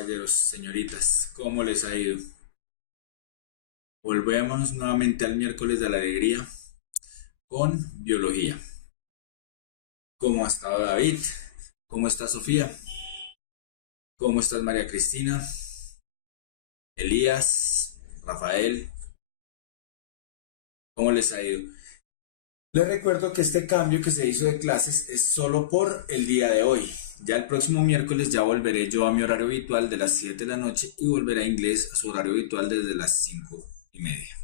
caballeros, señoritas, ¿cómo les ha ido? Volvemos nuevamente al miércoles de la alegría con biología. ¿Cómo ha estado David? ¿Cómo está Sofía? ¿Cómo estás María Cristina? Elías, Rafael, ¿cómo les ha ido? Les recuerdo que este cambio que se hizo de clases es solo por el día de hoy. Ya el próximo miércoles ya volveré yo a mi horario habitual de las 7 de la noche y volveré a inglés a su horario habitual desde las 5:30.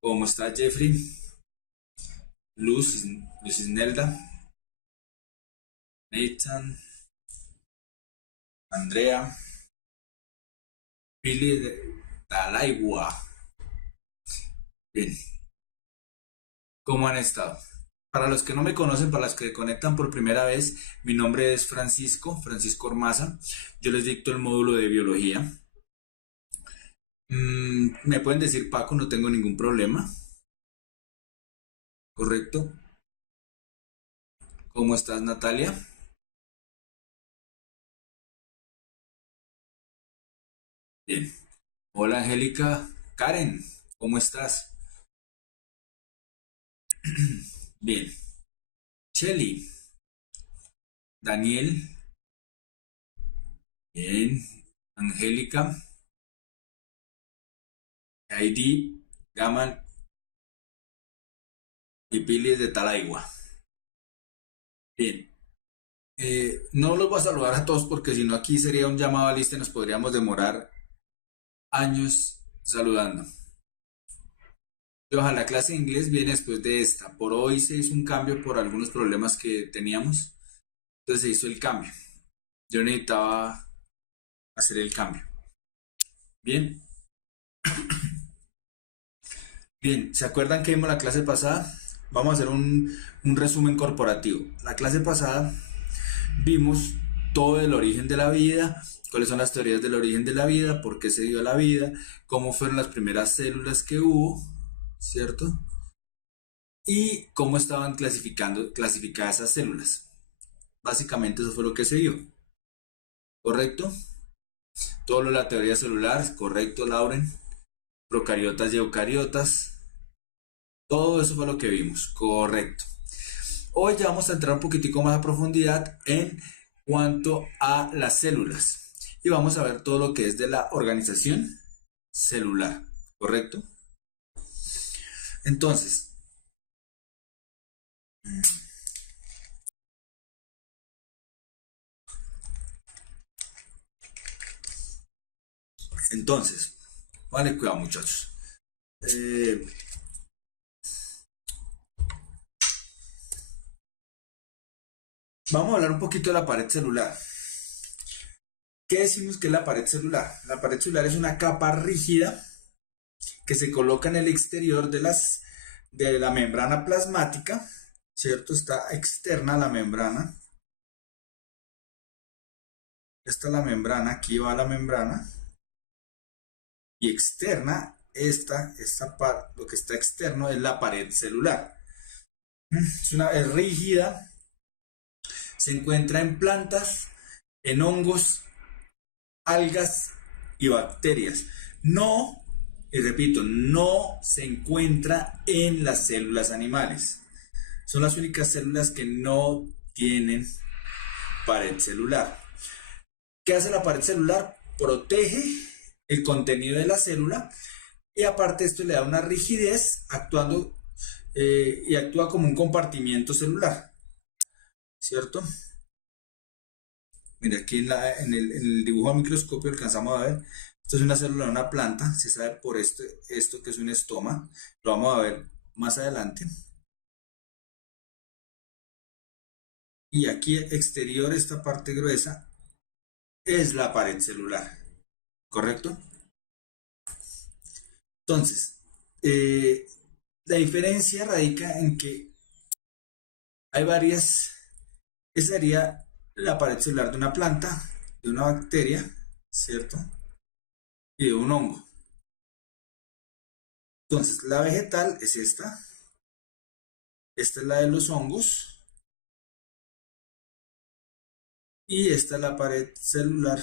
¿Cómo está Jeffrey? Luz Nelda, Nathan, Andrea, Pili de Talaigua. Bien, ¿cómo han estado? Para los que no me conocen, para los que conectan por primera vez, mi nombre es Francisco Ormaza. Yo les dicto el módulo de biología. Me pueden decir Paco, no tengo ningún problema. ¿Correcto? ¿Cómo estás, Natalia? Bien. Hola, Angélica. Karen, ¿cómo estás? Bien. Shelly, Daniel, bien. Angélica, Heidi, Gamal y Pili de Talaigua. Bien. No los voy a saludar a todos porque si no aquí sería un llamado a lista y nos podríamos demorar años saludando. Y ojalá la clase de inglés viene después de esta. Por hoy se hizo un cambio por algunos problemas que teníamos. Entonces se hizo el cambio. Yo necesitaba hacer el cambio. Bien. Bien, ¿se acuerdan que vimos la clase pasada? Vamos a hacer un resumen corporativo. La clase pasada vimos todo el origen de la vida, cuáles son las teorías del origen de la vida, por qué se dio la vida, cómo fueron las primeras células que hubo, ¿cierto? Y cómo estaban clasificadas esas células. Básicamente eso fue lo que se dio, ¿correcto? Todo lo de la teoría celular, correcto, Lauren. Procariotas y eucariotas, todo eso fue lo que vimos, correcto. Hoy ya vamos a entrar un poquitico más a profundidad en cuanto a las células y vamos a ver todo lo que es de la organización celular, ¿correcto? Entonces, entonces, vale, cuidado muchachos. Eh, Vamos a hablar un poquito de la pared celular. ¿Qué decimos que es la pared celular? La pared celular es una capa rígida que se coloca en el exterior de la membrana plasmática, ¿cierto? Está externa la membrana. Esta es la membrana, aquí va la membrana. Y externa, lo que está externo es la pared celular. Es rígida, se encuentra en plantas, en hongos, algas y bacterias. No, y repito, no se encuentra en las células animales. Son las únicas células que no tienen pared celular. ¿Qué hace la pared celular? Protege el contenido de la célula y aparte esto le da una rigidez y actúa como un compartimiento celular, ¿cierto? Mira, aquí en el dibujo a microscopio alcanzamos a ver, esto es una célula de una planta, se sabe por esto que es un estoma, lo vamos a ver más adelante. Y aquí exterior, esta parte gruesa, es la pared celular, ¿correcto? Entonces, eh, la diferencia radica en que hay varias, esa sería la pared celular de una planta, de una bacteria, ¿cierto? Y de un hongo. Entonces, la vegetal es esta es la de los hongos y esta es la pared celular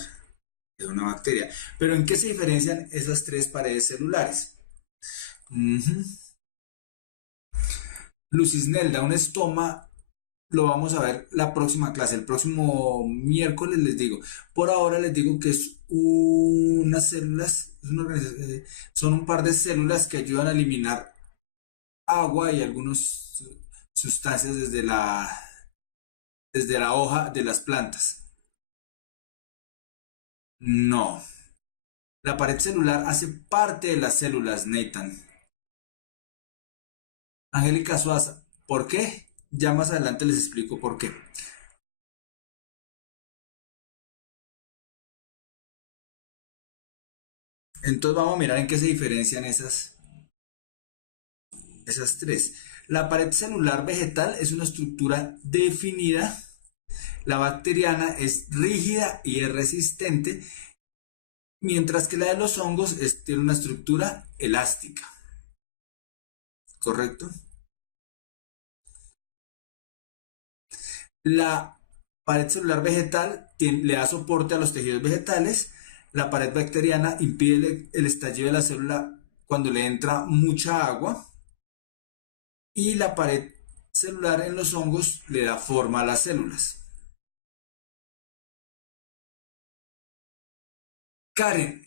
de una bacteria. Pero ¿en qué se diferencian esas tres paredes celulares? Ujú. Lucisnelda, un estoma, lo vamos a ver la próxima clase, el próximo miércoles les digo. Por ahora les digo que es unas células, son un par de células que ayudan a eliminar agua y algunas sustancias desde la hoja de las plantas. No, la pared celular hace parte de las células, Nathan. Angélica Suaza, ¿por qué? Ya más adelante les explico por qué. Entonces vamos a mirar en qué se diferencian esas tres. La pared celular vegetal es una estructura definida. La bacteriana es rígida y es resistente, mientras que la de los hongos tiene una estructura elástica. ¿Correcto? La pared celular vegetal le da soporte a los tejidos vegetales. La pared bacteriana impide el estallido de la célula cuando le entra mucha agua. Y la pared celular en los hongos le da forma a las células. Karen,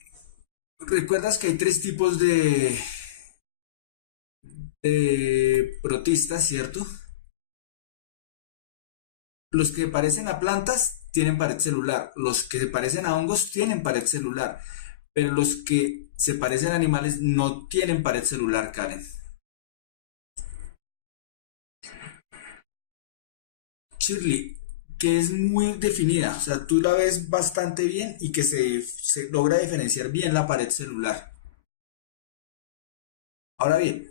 ¿recuerdas que hay tres tipos de protistas, cierto? Los que parecen a plantas tienen pared celular, los que se parecen a hongos tienen pared celular, pero los que se parecen a animales no tienen pared celular, Karen. Shirley, que es muy definida, o sea, tú la ves bastante bien y que se logra diferenciar bien la pared celular. Ahora bien,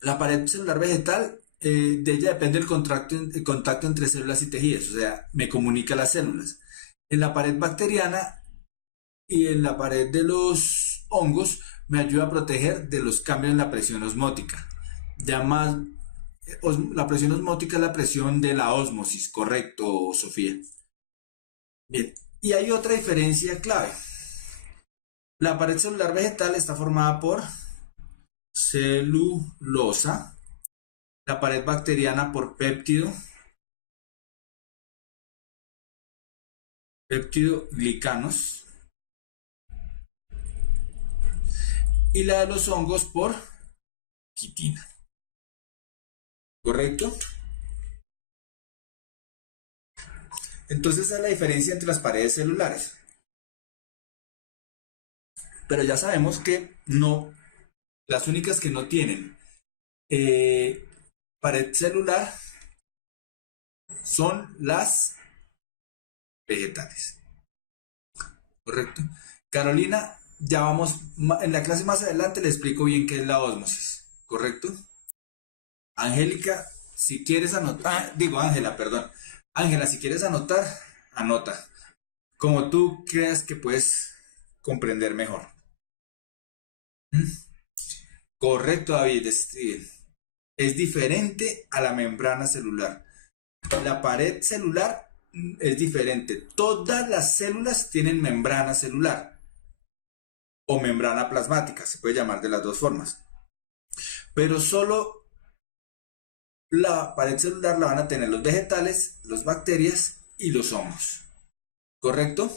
la pared celular vegetal, de ella depende el contacto entre células y tejidos, o sea, me comunica las células. En la pared bacteriana y en la pared de los hongos me ayuda a proteger de los cambios en la presión osmótica. Ya más, la presión osmótica es la presión de la ósmosis, ¿correcto, Sofía? Bien, y hay otra diferencia clave. La pared celular vegetal está formada por celulosa, la pared bacteriana por péptido glicanos, y la de los hongos por quitina. ¿Correcto? Entonces esa es la diferencia entre las paredes celulares. Pero ya sabemos que no, las únicas que no tienen pared celular son las vegetales. ¿Correcto? Carolina, ya vamos, en la clase más adelante le explico bien qué es la ósmosis. ¿Correcto? Angélica, si quieres anotar, digo Ángela, perdón. Ángela, si quieres anotar, anota. Como tú creas que puedes comprender mejor. ¿Mm? Correcto, David. Es diferente a la membrana celular. La pared celular es diferente. Todas las células tienen membrana celular o membrana plasmática, se puede llamar de las dos formas. Pero solo la pared celular la van a tener los vegetales, las bacterias y los hongos. ¿Correcto?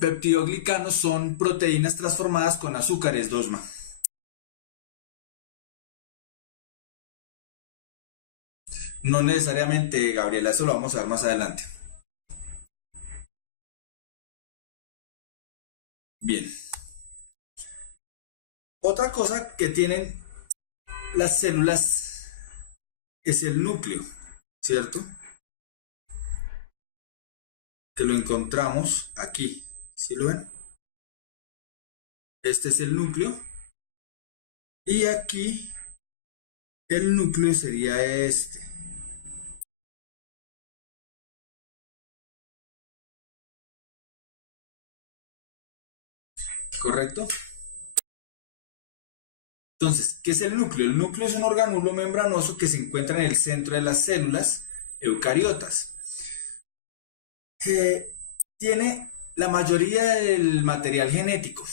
Peptidoglicanos son proteínas transformadas con azúcares, Dosma. No necesariamente, Gabriela, eso lo vamos a ver más adelante. Bien. Otra cosa que tienen las células es el núcleo, ¿cierto? Que lo encontramos aquí. ¿Sí lo ven? Este es el núcleo. Y aquí el núcleo sería este. ¿Correcto? Entonces, ¿qué es el núcleo? El núcleo es un orgánulo membranoso que se encuentra en el centro de las células eucariotas. que tiene la mayoría del material genético.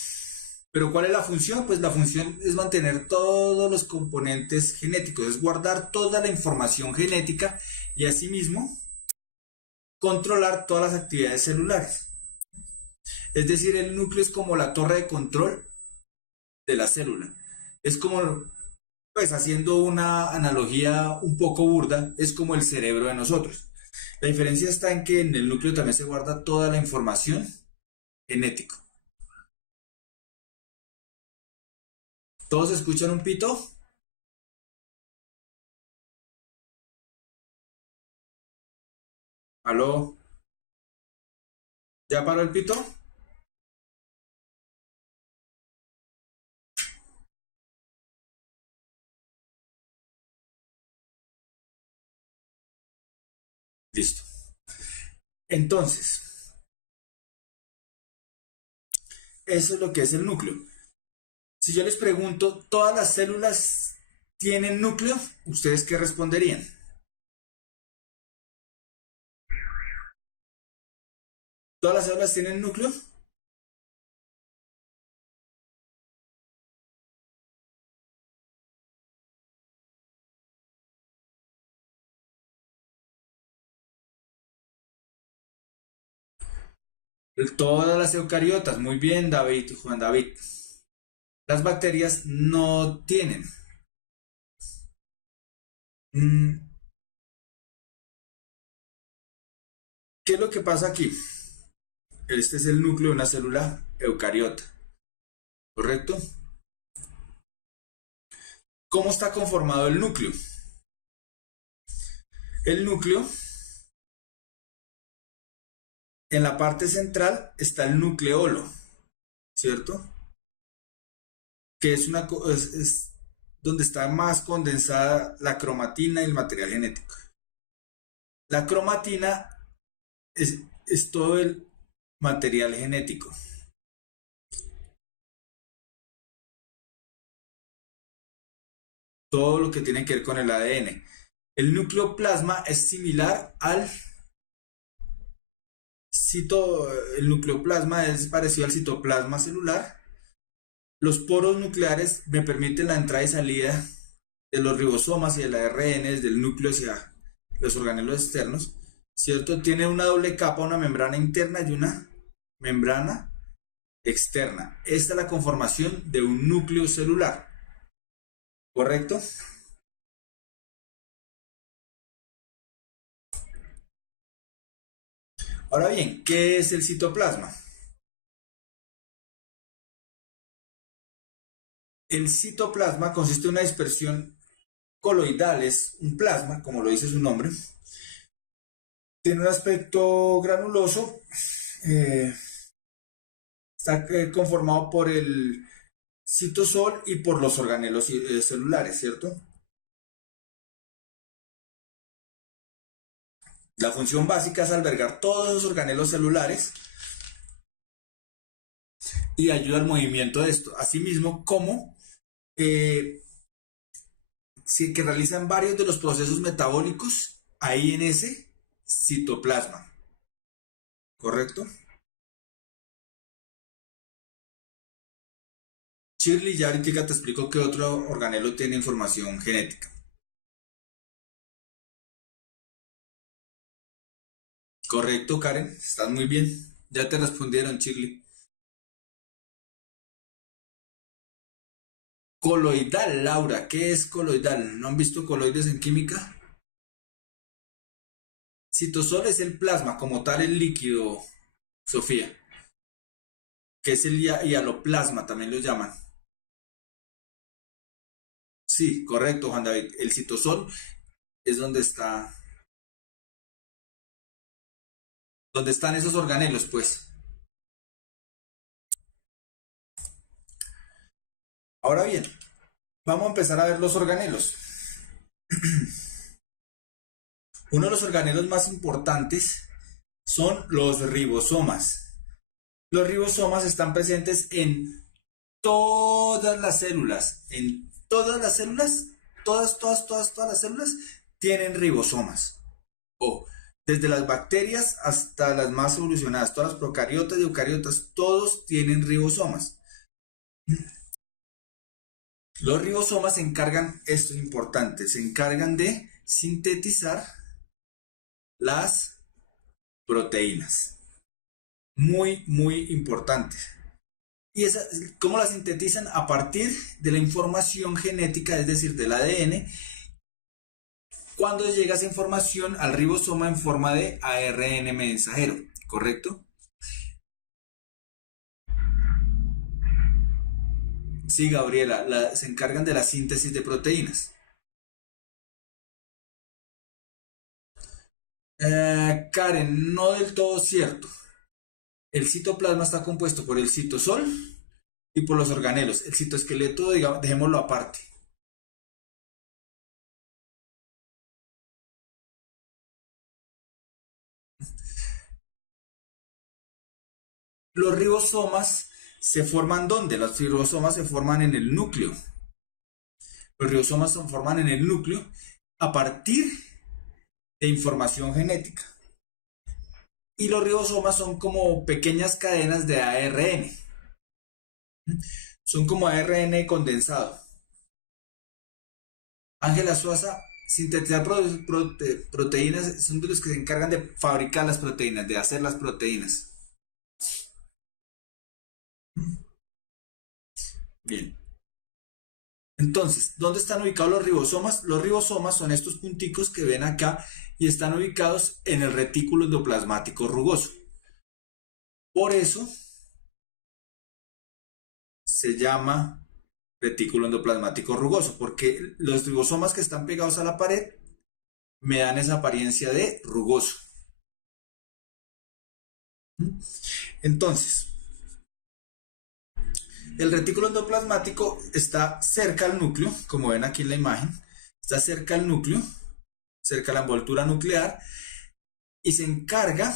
Pero ¿cuál es la función? Pues la función es mantener todos los componentes genéticos, es guardar toda la información genética y asimismo controlar todas las actividades celulares. Es decir, el núcleo es como la torre de control de la célula. Es como, pues haciendo una analogía un poco burda, es como el cerebro de nosotros. La diferencia está en que en el núcleo también se guarda toda la información genética. ¿Todos escuchan un pito? ¿Aló? ¿Ya paró el pito? Listo. Entonces, eso es lo que es el núcleo. Si yo les pregunto, ¿todas las células tienen núcleo? ¿Ustedes qué responderían? ¿Todas las células tienen núcleo? Todas las eucariotas. Muy bien, David, Juan David. Las bacterias no tienen. Mm, ¿Qué es lo que pasa aquí? Este es el núcleo de una célula eucariota, ¿correcto? ¿Cómo está conformado el núcleo? El núcleo, en la parte central está el nucleolo, ¿cierto? Que es, es donde está más condensada la cromatina y el material genético. La cromatina es todo el material genético. Todo lo que tiene que ver con el ADN. El nucleoplasma es similar al el nucleoplasma es parecido al citoplasma celular. Los poros nucleares me permiten la entrada y salida de los ribosomas y del ARN desde el núcleo hacia los organelos externos, ¿cierto? Tiene una doble capa, una membrana interna y una membrana externa. Esta es la conformación de un núcleo celular, ¿correcto? Ahora bien, ¿qué es el citoplasma? El citoplasma consiste en una dispersión coloidal, es un plasma, como lo dice su nombre. Tiene un aspecto granuloso, eh, está conformado por el citosol y por los organelos celulares, ¿cierto? La función básica es albergar todos los organelos celulares y ayuda al movimiento de esto. Asimismo, como eh, sí, que realizan varios de los procesos metabólicos ahí en ese citoplasma, ¿correcto? Shirley, ya ahorita te explico qué otro organelo tiene información genética. Correcto, Karen, estás muy bien. Ya te respondieron, Shirley. Coloidal, Laura, ¿qué es coloidal? ¿No han visto coloides en química? Citosol es el plasma, como tal el líquido, Sofía, que es el hialoplasma, también lo llaman. Sí, correcto, Juan David. El citosol es donde están esos organelos, pues. Ahora bien, vamos a empezar a ver los organelos. Uno de los organelos más importantes son los ribosomas. Los ribosomas están presentes en todas las células. En todas las células, todas las células tienen ribosomas. Oh, Desde las bacterias hasta las más evolucionadas, todas las procariotas y eucariotas, todos tienen ribosomas. Los ribosomas se encargan, esto es importante, se encargan de sintetizar las proteínas. Muy, muy importante. ¿Y esa, cómo la sintetizan? A partir de la información genética, es decir, del ADN, cuando llega esa información al ribosoma en forma de ARN mensajero, ¿correcto? Sí, Gabriela, se encargan de la síntesis de proteínas. Karen, no del todo cierto. El citoplasma está compuesto por el citosol y por los organelos. El citoesqueleto, digamos, dejémoslo aparte. Los ribosomas se forman ¿dónde? Los ribosomas se forman en el núcleo. Los ribosomas se forman en el núcleo a partir de información genética. Y los ribosomas son como pequeñas cadenas de ARN. Son como ARN condensado. Ángela Suaza, sintetizar proteínas son de los que se encargan de fabricar las proteínas, de hacer las proteínas. Bien. Entonces, ¿dónde están ubicados los ribosomas? Los ribosomas son estos punticos que ven acá y están ubicados en el retículo endoplasmático rugoso. Por eso se llama retículo endoplasmático rugoso, porque los ribosomas que están pegados a la pared me dan esa apariencia de rugoso. Entonces, el retículo endoplasmático está cerca al núcleo, como ven aquí en la imagen, está cerca al núcleo, cerca a la envoltura nuclear, y se encarga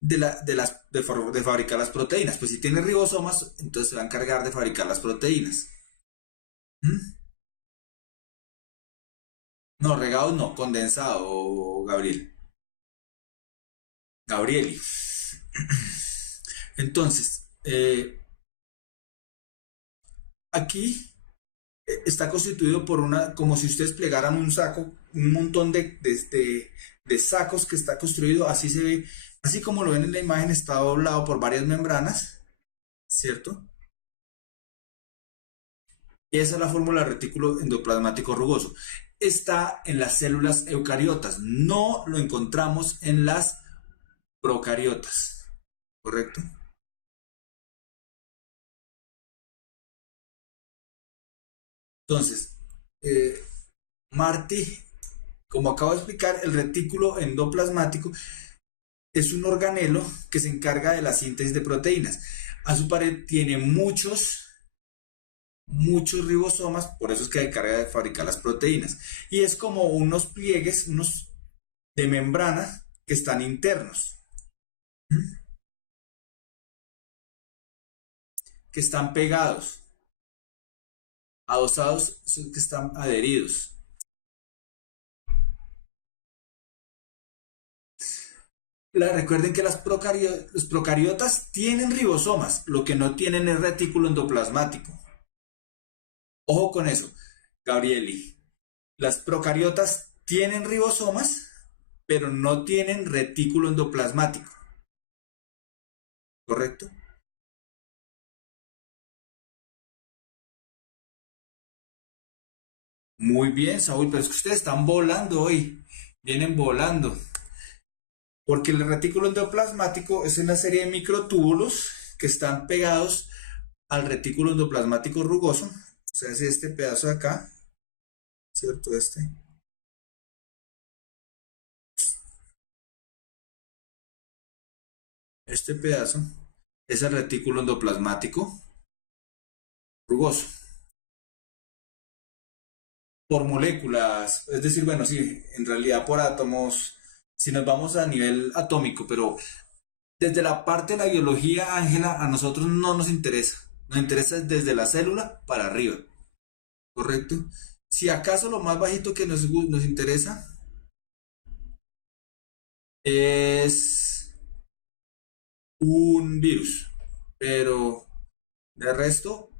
de fabricar las proteínas. Pues si tiene ribosomas, entonces se va a encargar de fabricar las proteínas. ¿Mm? No, regados no, condensado, Gabriel. Gabrieli. Entonces, aquí está constituido por una, como si ustedes plegaran un saco, un montón de sacos que está construido, así se ve, así como lo ven en la imagen, está doblado por varias membranas, ¿cierto? Y esa es la fórmula del retículo endoplasmático rugoso. Está en las células eucariotas, no lo encontramos en las procariotas, ¿correcto? Entonces, eh, Marty, como acabo de explicar, el retículo endoplasmático es un organelo que se encarga de la síntesis de proteínas. A su pared tiene muchos ribosomas, por eso es que se encarga de fabricar las proteínas. Y es como unos pliegues, unos de membrana que están internos, que están pegados, adosados, que están adheridos. Recuerden que los procariotas tienen ribosomas, lo que no tienen es retículo endoplasmático. Ojo con eso, Gabrieli. Las procariotas tienen ribosomas, pero no tienen retículo endoplasmático. ¿Correcto? Muy bien, Saúl, pero es que ustedes están volando hoy. Vienen volando. Porque el retículo endoplasmático es una serie de microtúbulos que están pegados al retículo endoplasmático rugoso. O sea, es este pedazo de acá, ¿cierto? Este pedazo es el retículo endoplasmático rugoso. Por moléculas, es decir, bueno, sí, en realidad por átomos, si nos vamos a nivel atómico, pero desde la parte de la biología, Ángela, a nosotros no nos interesa. Nos interesa desde la célula para arriba, ¿correcto? Si acaso lo más bajito que nos interesa es un virus, pero de resto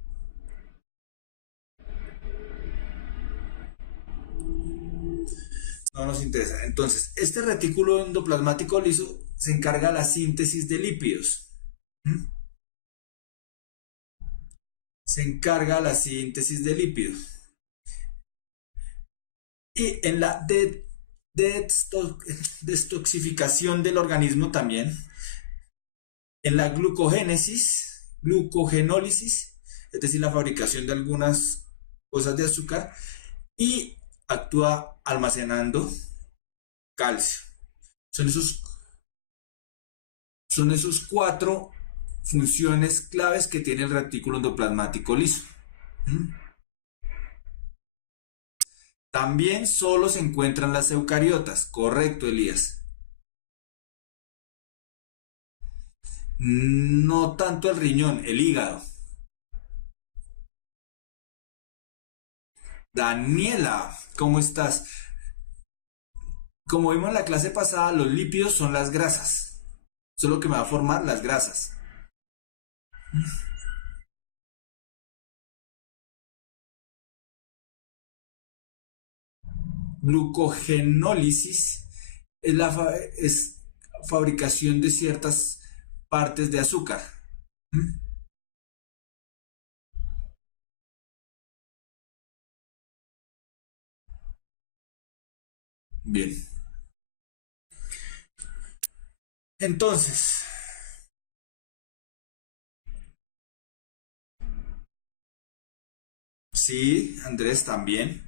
no nos interesa. Entonces, este retículo endoplasmático liso se encarga de la síntesis de lípidos. ¿Mm? Se encarga de la síntesis de lípidos. Y en la destoxificación del organismo también, en la glucogenólisis, es decir, la fabricación de algunas cosas de azúcar, y actúa almacenando calcio. Son esos, son esos cuatro funciones claves que tiene el retículo endoplasmático liso. ¿Mm? También solo se encuentran las eucariotas, correcto, Elías. No tanto el riñón, el hígado. Daniela, ¿cómo estás? Como vimos en la clase pasada, los lípidos son las grasas. Eso es lo que me va a formar las grasas. Glucogenólisis es fabricación de ciertas partes de azúcar. ¿Mm? Bien. Entonces, sí, Andrés también.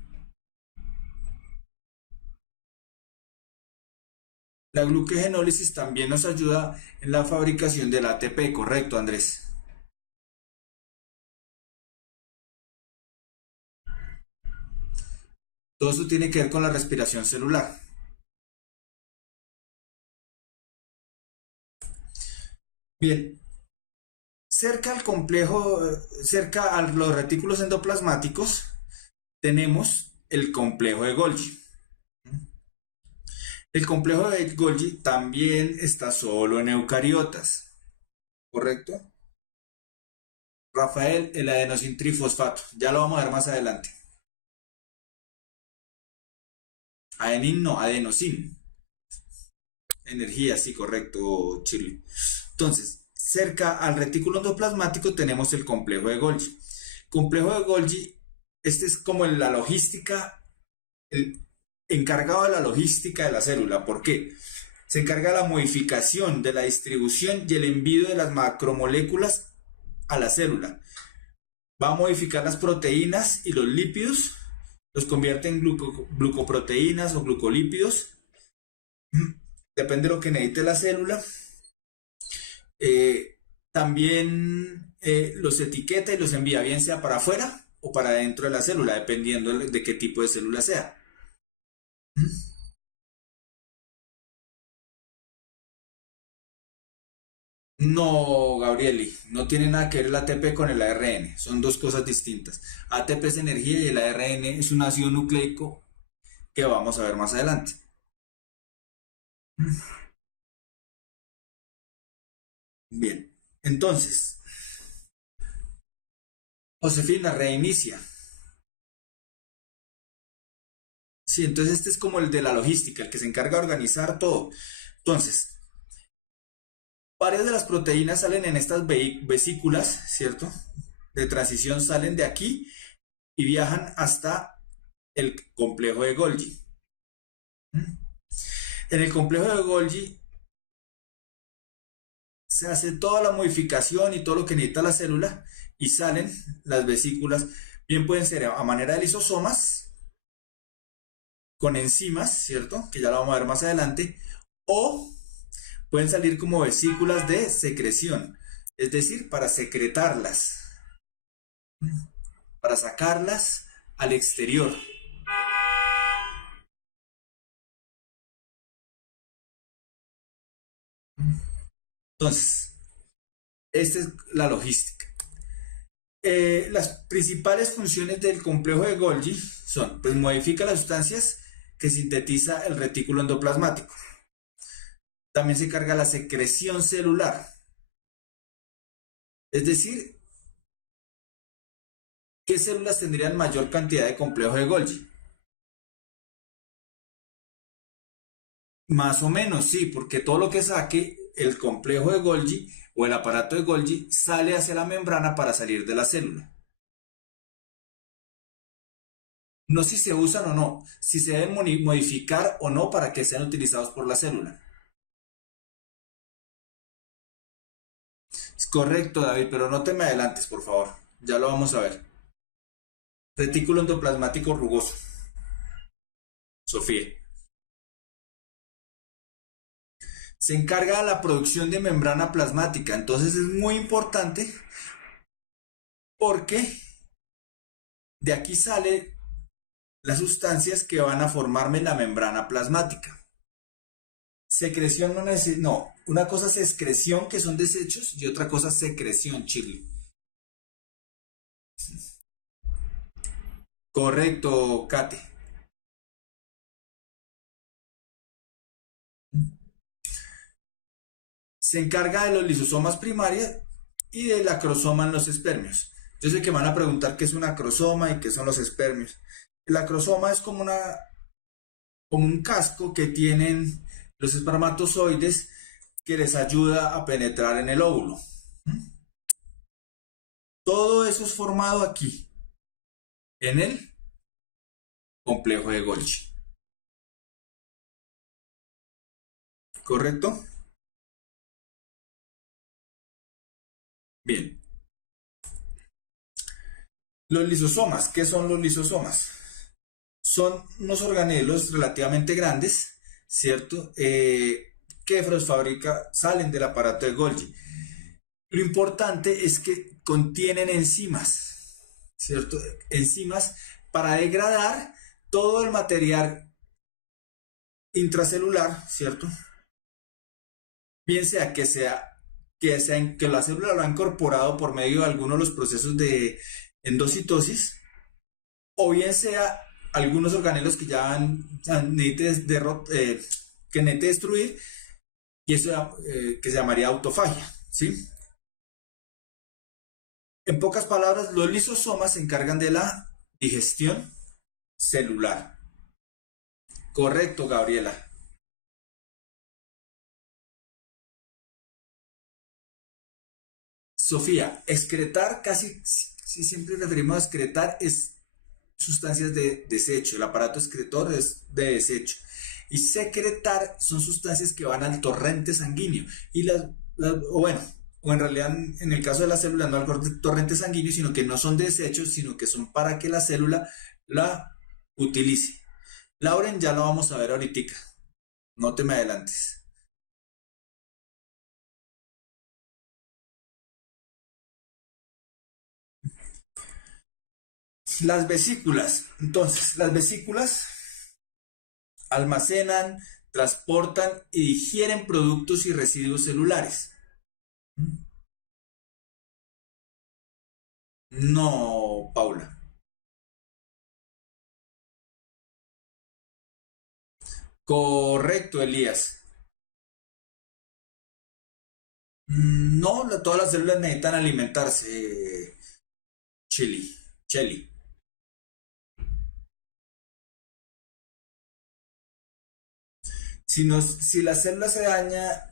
La glucogenólisis también nos ayuda en la fabricación del ATP, correcto, Andrés. Todo eso tiene que ver con la respiración celular. Bien, cerca al complejo, cerca a los retículos endoplasmáticos, tenemos el complejo de Golgi. El complejo de Golgi también está solo en eucariotas, ¿correcto? Rafael, el adenosintrifosfato, ya lo vamos a ver más adelante. Adenin no, adenosin. Energía, sí, correcto, Chile. Entonces, cerca al retículo endoplasmático tenemos el complejo de Golgi. Complejo de Golgi, este es como la logística, el encargado de la logística de la célula. ¿Por qué? Se encarga de la modificación, de la distribución y el envío de las macromoléculas a la célula. Va a modificar las proteínas y los lípidos, los convierte en glucoproteínas o glucolípidos. Depende de lo que necesite la célula. También los etiqueta y los envía, bien sea para afuera o para dentro de la célula, dependiendo de qué tipo de célula sea. No, Gabrieli, no tiene nada que ver el ATP con el ARN, son dos cosas distintas. ATP es energía y el ARN es un ácido nucleico que vamos a ver más adelante. Bien, entonces, Josefina reinicia. Sí, entonces este es como el de la logística, el que se encarga de organizar todo. Entonces, varias de las proteínas salen en estas vesículas, ¿cierto? De transición salen de aquí y viajan hasta el complejo de Golgi. En el complejo de Golgi se hace toda la modificación y todo lo que necesita la célula y salen las vesículas. Bien pueden ser a manera de lisosomas, con enzimas, ¿cierto? Que ya lo vamos a ver más adelante. O pueden salir como vesículas de secreción, es decir, para secretarlas, para sacarlas al exterior. Entonces, esta es la logística. Las principales funciones del complejo de Golgi son, pues modifica las sustancias que sintetiza el retículo endoplasmático. también se encarga la secreción celular. Es decir, ¿qué células tendrían mayor cantidad de complejo de Golgi? Más o menos, sí, porque todo lo que saque el complejo de Golgi o el aparato de Golgi sale hacia la membrana para salir de la célula. No si se usan o no, si se deben modificar o no para que sean utilizados por la célula. Es correcto, David, pero no te me adelantes, por favor. Ya lo vamos a ver. Retículo endoplasmático rugoso. Sofía. Se encarga de la producción de membrana plasmática. Entonces es muy importante porque de aquí salen las sustancias que van a formarme la membrana plasmática. Secreción no necesita, no, una cosa es excreción, que son desechos, y otra cosa es secreción, Shirley. Correcto, Kate. Se encarga de los lisosomas primarios y del acrosoma en los espermios. Yo sé que me van a preguntar qué es un acrosoma y qué son los espermios. El acrosoma es como un casco que tienen los espermatozoides que les ayuda a penetrar en el óvulo. Todo eso es formado aquí, en el complejo de Golgi. ¿Correcto? Bien. Los lisosomas, ¿qué son los lisosomas? Son unos organelos relativamente grandes, ¿cierto? Que los fabrica, salen del aparato de Golgi. Lo importante es que contienen enzimas, ¿cierto? Enzimas para degradar todo el material intracelular, ¿cierto? Bien que la célula lo ha incorporado por medio de algunos de los procesos de endocitosis, o bien sea algunos organelos que que necesite destruir, y eso que se llamaría autofagia, ¿sí? En pocas palabras, los lisosomas se encargan de la digestión celular. Correcto, Gabriela. Sofía, excretar casi, si siempre referimos a excretar, es sustancias de desecho. El aparato excretor es de desecho. Y secretar son sustancias que van al torrente sanguíneo. Y o bueno, o en realidad en el caso de la célula no al torrente sanguíneo, sino que no son desechos, sino que son para que la célula la utilice. Lauren, ya lo vamos a ver ahorita. No te me adelantes. Las vesículas. Entonces, las vesículas almacenan, transportan y digieren productos y residuos celulares. No, Paula. Correcto, Elías. No, todas las células necesitan alimentarse, Chili. Cheli. Si la célula se daña,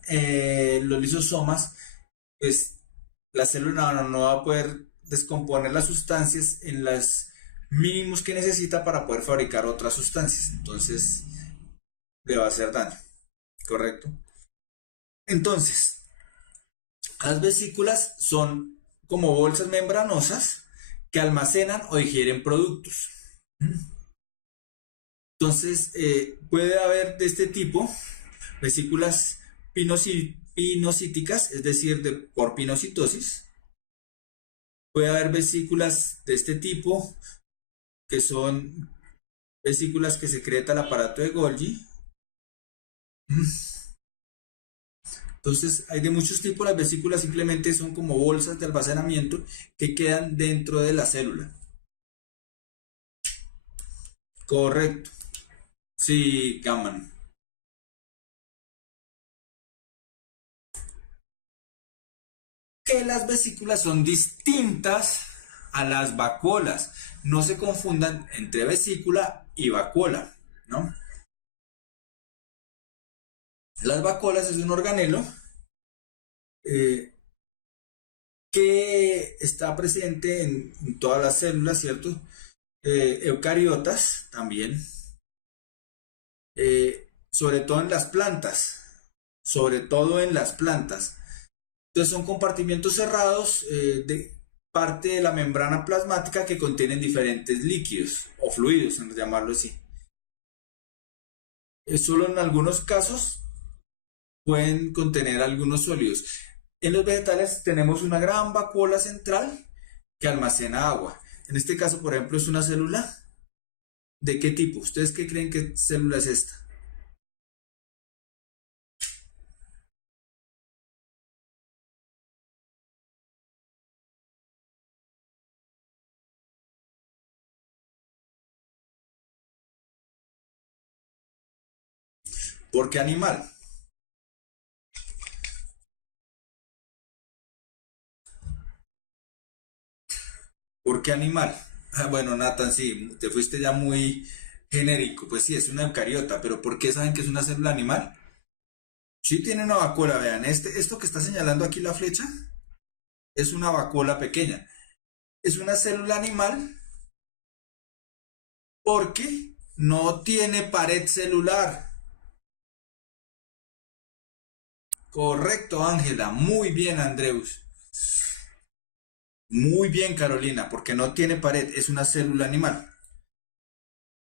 los lisosomas, pues la célula no va a poder descomponer las sustancias en los mínimos que necesita para poder fabricar otras sustancias. Entonces, le va a hacer daño. ¿Correcto? Entonces, las vesículas son como bolsas membranosas que almacenan o digieren productos. Entonces, puede haber de este tipo vesículas pinocíticas, es decir, por pinocitosis. Puede haber vesículas de este tipo, que son vesículas que secreta el aparato de Golgi. Entonces, hay de muchos tipos. Las vesículas simplemente son como bolsas de almacenamiento que quedan dentro de la célula. Correcto. Sí, Gaman. que las vesículas son distintas a las vacuolas. No se confundan entre vesícula y vacuola, ¿no? Las vacuolas es un organelo que está presente en todas las células, ¿cierto? Eucariotas también, sobre todo en las plantas, sobre todo en las plantas. Entonces son compartimientos cerrados de parte de la membrana plasmática que contienen diferentes líquidos o fluidos, en llamarlo así. Solo en algunos casos pueden contener algunos sólidos. En los vegetales tenemos una gran vacuola central que almacena agua. En este caso, por ejemplo, es una célula. ¿De qué tipo? ¿Ustedes qué creen que célula es esta? ¿Por qué animal? ¿Por qué animal? Ah, bueno, Nathan, sí, te fuiste ya muy genérico. Pues sí, es una eucariota, pero ¿por qué saben que es una célula animal? Sí tiene una vacuola, vean, esto que está señalando aquí la flecha es una vacuola pequeña. Es una célula animal porque no tiene pared celular. Correcto, Ángela. Muy bien, Andreus. Muy bien, Carolina, porque no tiene pared, es una célula animal.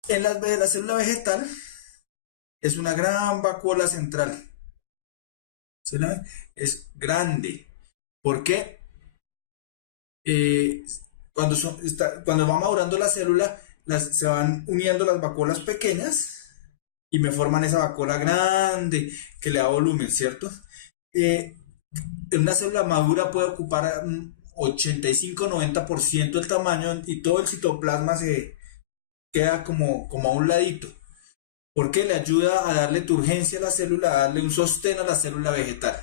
La célula vegetal es una gran vacuola central. ¿Sí la ven? Es grande. ¿Por qué? Eh, cuando va madurando la célula, se van uniendo las vacuolas pequeñas y me forman esa vacuola grande que le da volumen, ¿cierto? Eh, una célula madura puede ocupar 85-90% del tamaño y todo el citoplasma se queda como a un ladito, porque le ayuda a darle turgencia a la célula, a darle un sostén a la célula vegetal.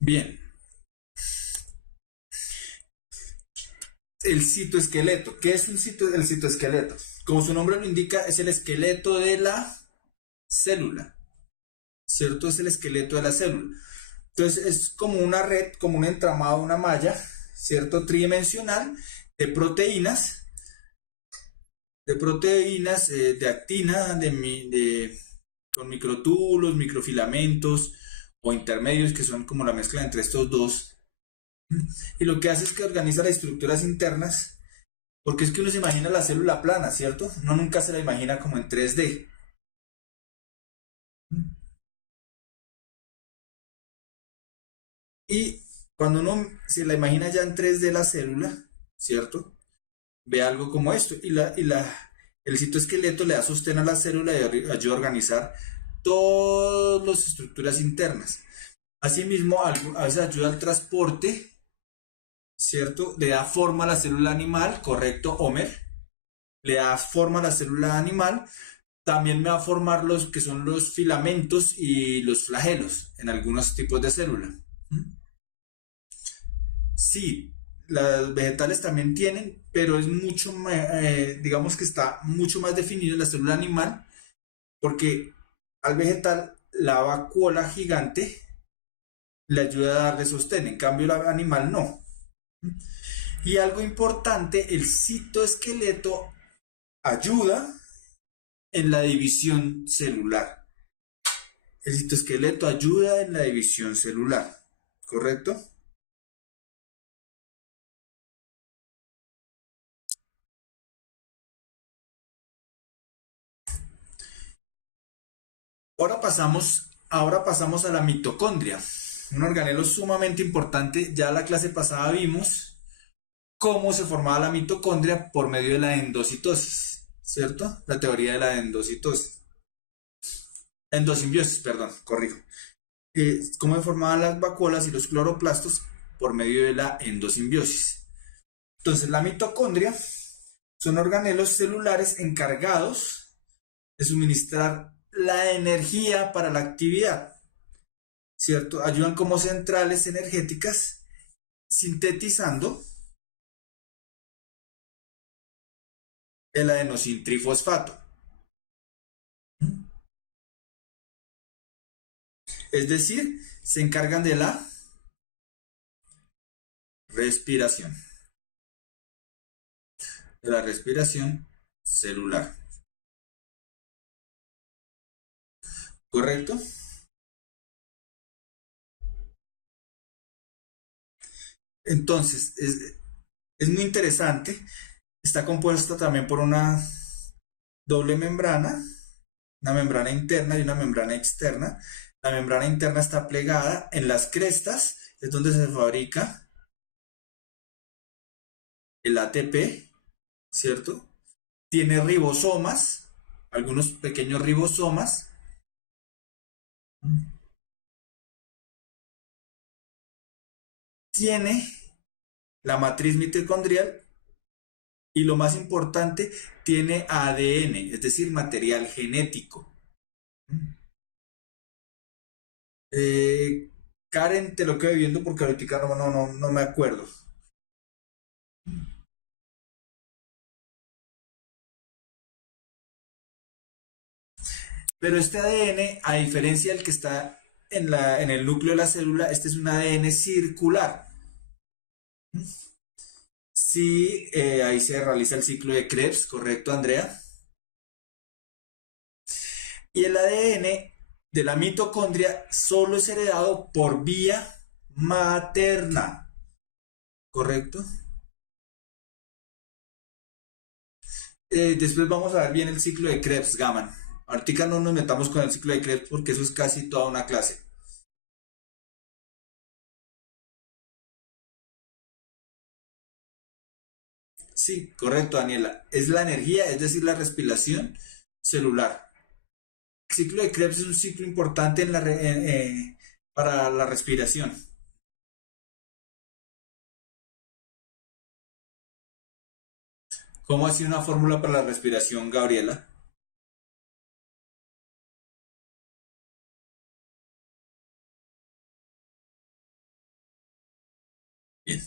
Bien, el citoesqueleto. ¿Qué es el citoesqueleto? Como su nombre lo indica, es el esqueleto de la célula, ¿cierto? Es el esqueleto de la célula. Entonces es como una red, como un entramado, una malla, ¿cierto? Tridimensional de proteínas, de actina, con microtúbulos, microfilamentos o intermedios que son como la mezcla entre estos dos. Y lo que hace es que organiza las estructuras internas, porque es que uno se imagina la célula plana, ¿cierto? Uno nunca se la imagina como en 3D. Y cuando uno se la imagina ya en 3D la célula, ¿cierto? Ve algo como esto. El citoesqueleto le da sostén a la célula y ayuda a organizar todas las estructuras internas. Asimismo, a veces ayuda al transporte, ¿cierto? Le da forma a la célula animal, correcto, Homer. Le da forma a la célula animal. También me va a formar los que son los filamentos y los flagelos en algunos tipos de célula. Sí, las vegetales también tienen, pero es mucho más, digamos que está mucho más definido en la célula animal, porque al vegetal la vacuola gigante le ayuda a darle sostén, en cambio el animal no. Y algo importante, el citoesqueleto ayuda en la división celular. El citoesqueleto ayuda en la división celular, ¿correcto? Ahora pasamos a la mitocondria, un organelo sumamente importante. Ya la clase pasada vimos cómo se formaba la mitocondria por medio de la endocitosis, ¿cierto? La teoría de la endosimbiosis, perdón, corrijo. Cómo se formaban las vacuolas y los cloroplastos por medio de la endosimbiosis. Entonces, la mitocondria son organelos celulares encargados de suministrar la energía para la actividad, ¿cierto? Ayudan como centrales energéticas sintetizando el adenosintrifosfato. Es decir, se encargan de la respiración, celular. ¿Correcto? Entonces, es muy interesante. Está compuesta también por una doble membrana, una membrana interna y una membrana externa. La membrana interna está plegada en las crestas, es donde se fabrica el ATP, ¿cierto? Tiene ribosomas, algunos pequeños ribosomas. Tiene la matriz mitocondrial y lo más importante, tiene ADN, es decir, material genético. Karen, te lo quedo viendo porque ahorita no me acuerdo. Pero este ADN, a diferencia del que está en el núcleo de la célula, este es un ADN circular. Sí, ahí se realiza el ciclo de Krebs, ¿correcto, Andrea? Y el ADN de la mitocondria solo es heredado por vía materna, ¿correcto? Después vamos a ver bien el ciclo de Krebs-Gaman. Ahorita no nos metamos con el ciclo de Krebs porque eso es casi toda una clase. Sí, correcto, Daniela. Es la energía, es decir, la respiración celular. El ciclo de Krebs es un ciclo importante para la respiración. ¿Cómo así una fórmula para la respiración, Gabriela? Bien.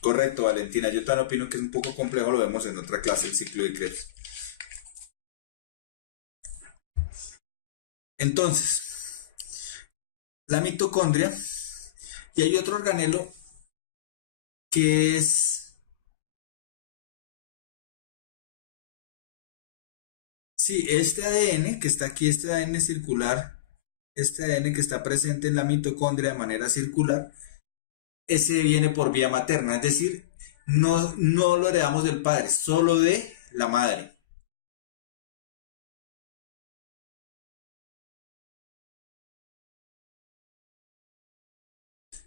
Correcto, Valentina. Yo también opino que es un poco complejo, lo vemos en otra clase, el ciclo de Krebs. Entonces, la mitocondria, y hay otro organelo que es, sí, este ADN que está aquí, este ADN circular, este ADN que está presente en la mitocondria de manera circular, ese viene por vía materna, es decir, no lo heredamos del padre, solo de la madre.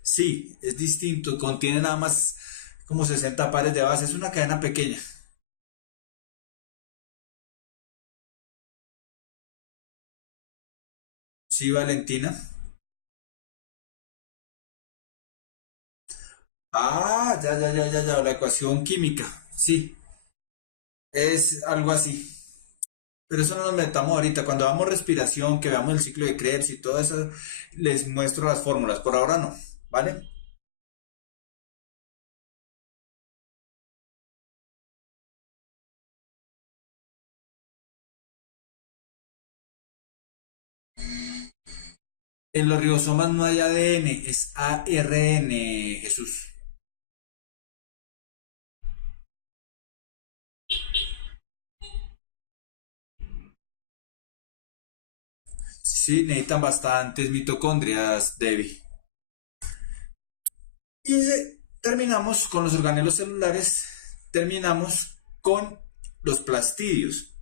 Sí, es distinto, contiene nada más como 60 pares de base, es una cadena pequeña. Sí, Valentina. Ah, ya, la ecuación química, sí, es algo así. Pero eso no nos metamos ahorita, cuando hagamos respiración, que veamos el ciclo de Krebs y todo eso, les muestro las fórmulas, por ahora no, ¿vale? En los ribosomas no hay ADN, es ARN, Jesús. Sí, necesitan bastantes mitocondrias, Debbie. Y terminamos con los organelos celulares, terminamos con los plastidios.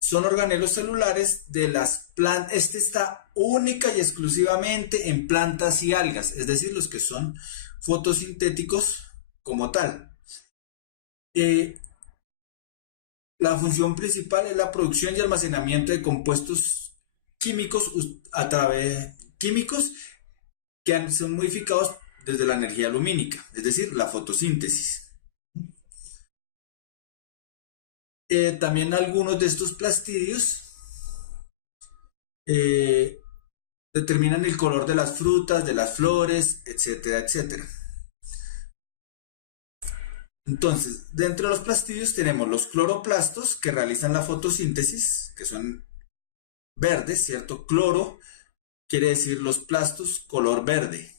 Son organelos celulares de las plantas. Este está única y exclusivamente en plantas y algas, es decir, los que son fotosintéticos como tal. Eh, la función principal es la producción y almacenamiento de compuestos químicos químicos que son modificados desde la energía lumínica, es decir, la fotosíntesis. También algunos de estos plastidios eh, determinan el color de las frutas, de las flores, etcétera, etcétera. Entonces, dentro de los plastidios tenemos los cloroplastos que realizan la fotosíntesis, que son verdes, ¿cierto? Cloro quiere decir los plastos color verde.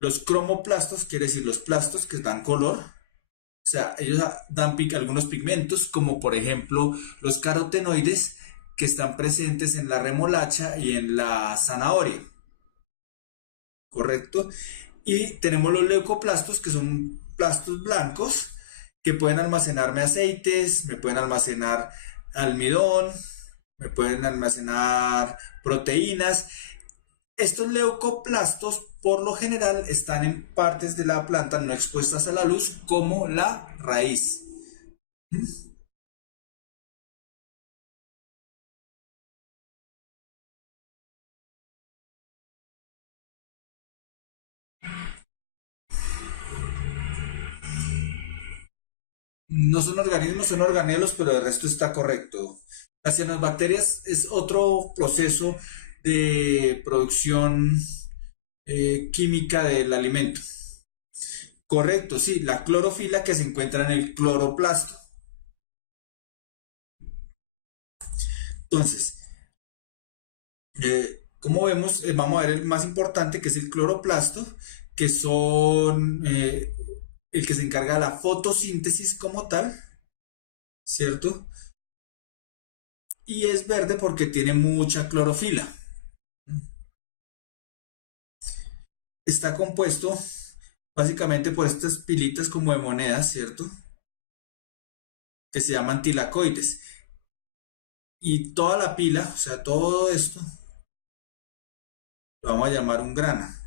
Los cromoplastos quiere decir los plastos que dan color. O sea, ellos dan algunos pigmentos, como por ejemplo los carotenoides que están presentes en la remolacha y en la zanahoria. ¿Correcto? Y tenemos los leucoplastos, que son plastos blancos, que pueden almacenarme aceites, me pueden almacenar almidón, me pueden almacenar proteínas. Estos leucoplastos por lo general están en partes de la planta no expuestas a la luz, como la raíz. No son organismos, son organelos, pero el resto está correcto. Las cianobacterias es otro proceso de producción química del alimento. Correcto, sí, la clorofila que se encuentra en el cloroplasto. Entonces, como vemos, vamos a ver el más importante que es el cloroplasto, que son el que se encarga de la fotosíntesis como tal, ¿cierto? Y es verde porque tiene mucha clorofila. Está compuesto básicamente por estas pilitas como de monedas, ¿cierto? Que se llaman tilacoides. Y toda la pila, o sea, todo esto, lo vamos a llamar un grana.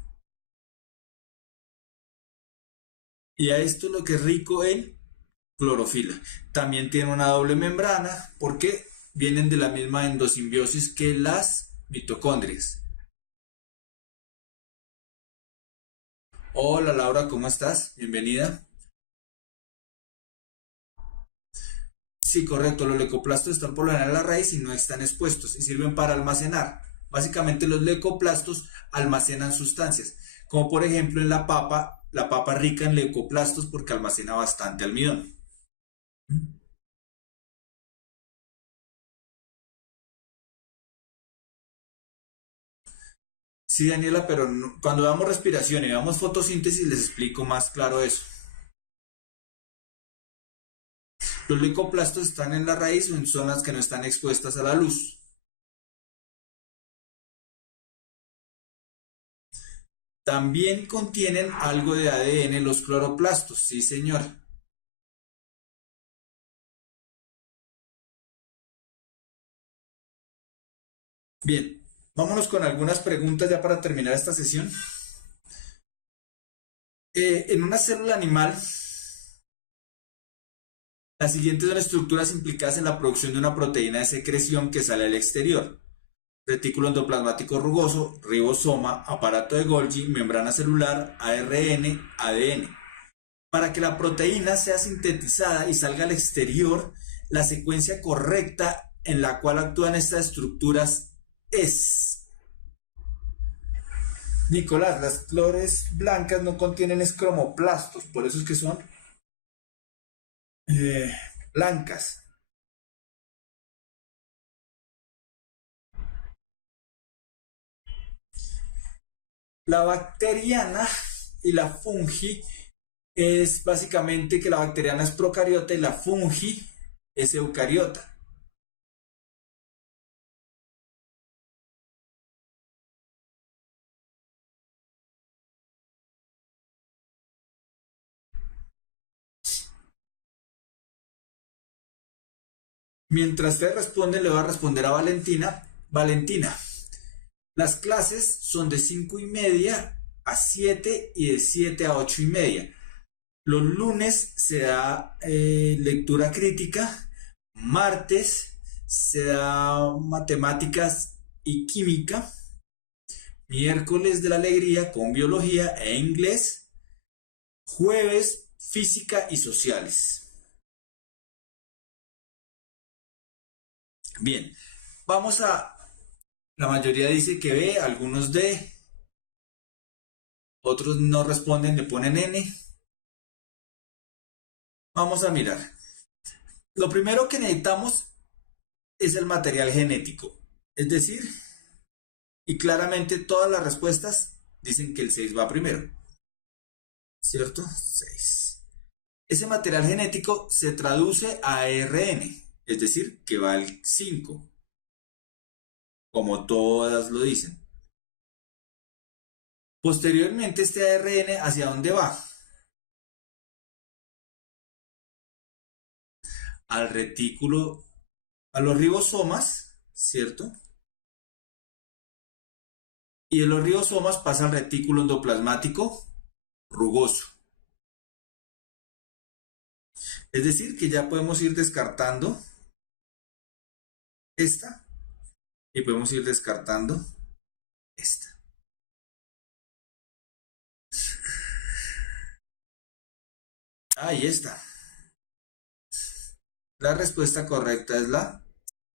Y a esto lo que es rico en clorofila. También tiene una doble membrana porque vienen de la misma endosimbiosis que las mitocondrias. Hola Laura, ¿cómo estás? Bienvenida. Sí, correcto, los leucoplastos están por lo general en la raíz y no están expuestos y sirven para almacenar. Básicamente los leucoplastos almacenan sustancias, como por ejemplo en la papa rica en leucoplastos porque almacena bastante almidón. Sí, Daniela, pero cuando damos respiración y damos fotosíntesis les explico más claro eso. Los leucoplastos están en la raíz o en zonas que no están expuestas a la luz. También contienen algo de ADN los cloroplastos, sí señor. Bien, vámonos con algunas preguntas ya para terminar esta sesión. En una célula animal, las siguientes son estructuras implicadas en la producción de una proteína de secreción que sale al exterior. Retículo endoplasmático rugoso, ribosoma, aparato de Golgi, membrana celular, ARN, ADN. Para que la proteína sea sintetizada y salga al exterior, la secuencia correcta en la cual actúan estas estructuras es... Nicolás, las flores blancas no contienen escromoplastos, por eso es que son eh, blancas. La bacteriana y la fungi es básicamente que la bacteriana es procariota y la fungi es eucariota. Mientras ustedes responden, le voy a responder a Valentina. Valentina, las clases son de 5:30 a 7 y de 7 a 8:30. Los lunes se da lectura crítica, martes se da matemáticas y química, miércoles de la alegría con biología e inglés, jueves física y sociales. Bien, vamos a... La mayoría dice que B, algunos D, otros no responden, le ponen N. Vamos a mirar. Lo primero que necesitamos es el material genético. Es decir, y claramente todas las respuestas dicen que el 6 va primero. ¿Cierto? 6. Ese material genético se traduce a ARN, es decir, que va al 5, como todas lo dicen. Posteriormente, este ARN, ¿hacia dónde va? Al retículo, a los ribosomas, ¿cierto? Y de los ribosomas pasa al retículo endoplasmático rugoso. Es decir, que ya podemos ir descartando esta y podemos ir descartando esta. Ahí está. La respuesta correcta es la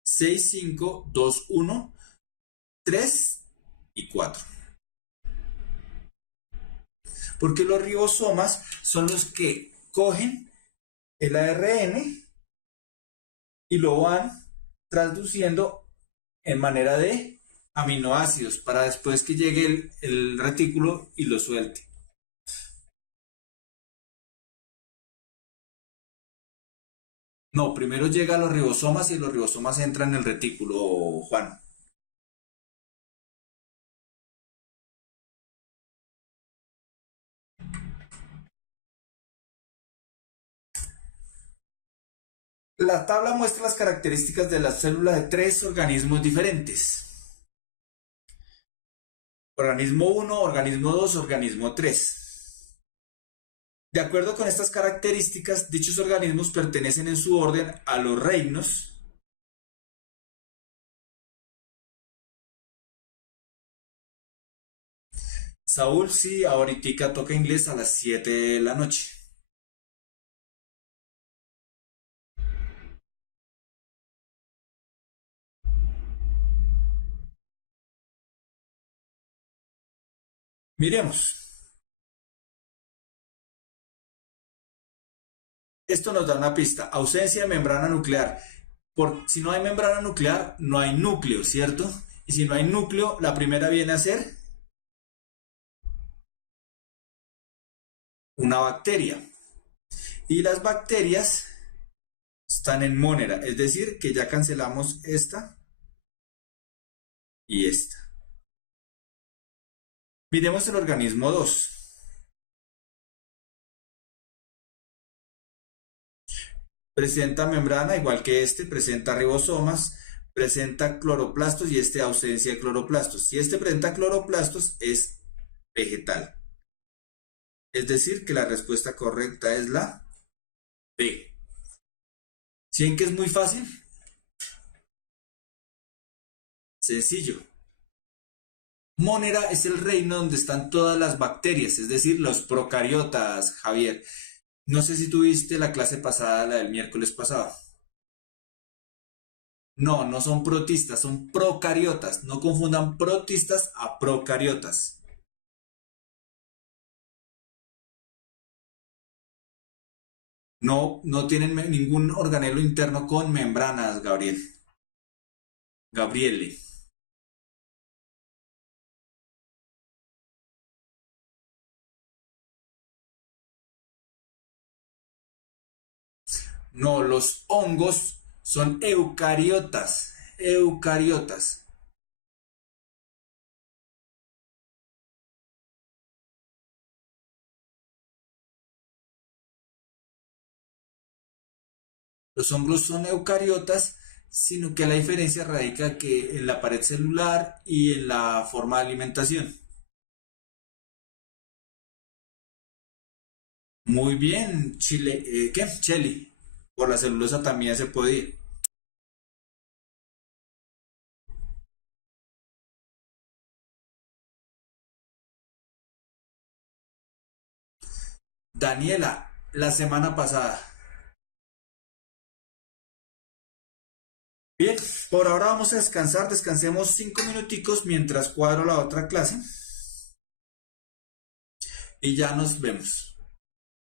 6, 5, 2, 1, 3 y 4. Porque los ribosomas son los que cogen el ARN y lo van traduciendo en manera de aminoácidos para después que llegue el retículo y lo suelte. No, primero llega a los ribosomas y los ribosomas entran en el retículo, Juan. La tabla muestra las características de las células de 3 organismos diferentes. Organismo 1, organismo 2, organismo 3. De acuerdo con estas características, dichos organismos pertenecen en su orden a los reinos. Saúl, sí, ahorita toca inglés a las 7 de la noche. Miremos. Esto nos da una pista. Ausencia de membrana nuclear. Si no hay membrana nuclear, no hay núcleo, ¿cierto? Y si no hay núcleo, la primera viene a ser una bacteria. Y las bacterias están en mónera, es decir, que ya cancelamos esta y esta. Miremos el organismo 2. Presenta membrana, igual que este, presenta ribosomas, presenta cloroplastos y este ausencia de cloroplastos. Si este presenta cloroplastos, es vegetal. Es decir, que la respuesta correcta es la D. ¿Sí ven que es muy fácil? Sencillo. Mónera es el reino donde están todas las bacterias, es decir, los procariotas, Javier. No sé si tuviste la clase pasada, la del miércoles pasado. No, no son protistas, son procariotas. No confundan protistas a procariotas. No, no tienen ningún organelo interno con membranas, Gabriel. Gabriele. No, los hongos son eucariotas. Eucariotas. Los hongos son eucariotas sino que la diferencia radica que en la pared celular y en la forma de alimentación. Muy bien, Chile, ¿qué? Cheli, por la celulosa también se podía. Daniela, la semana pasada. Bien, por ahora vamos a descansar, descansemos 5 minuticos mientras cuadro la otra clase y ya nos vemos.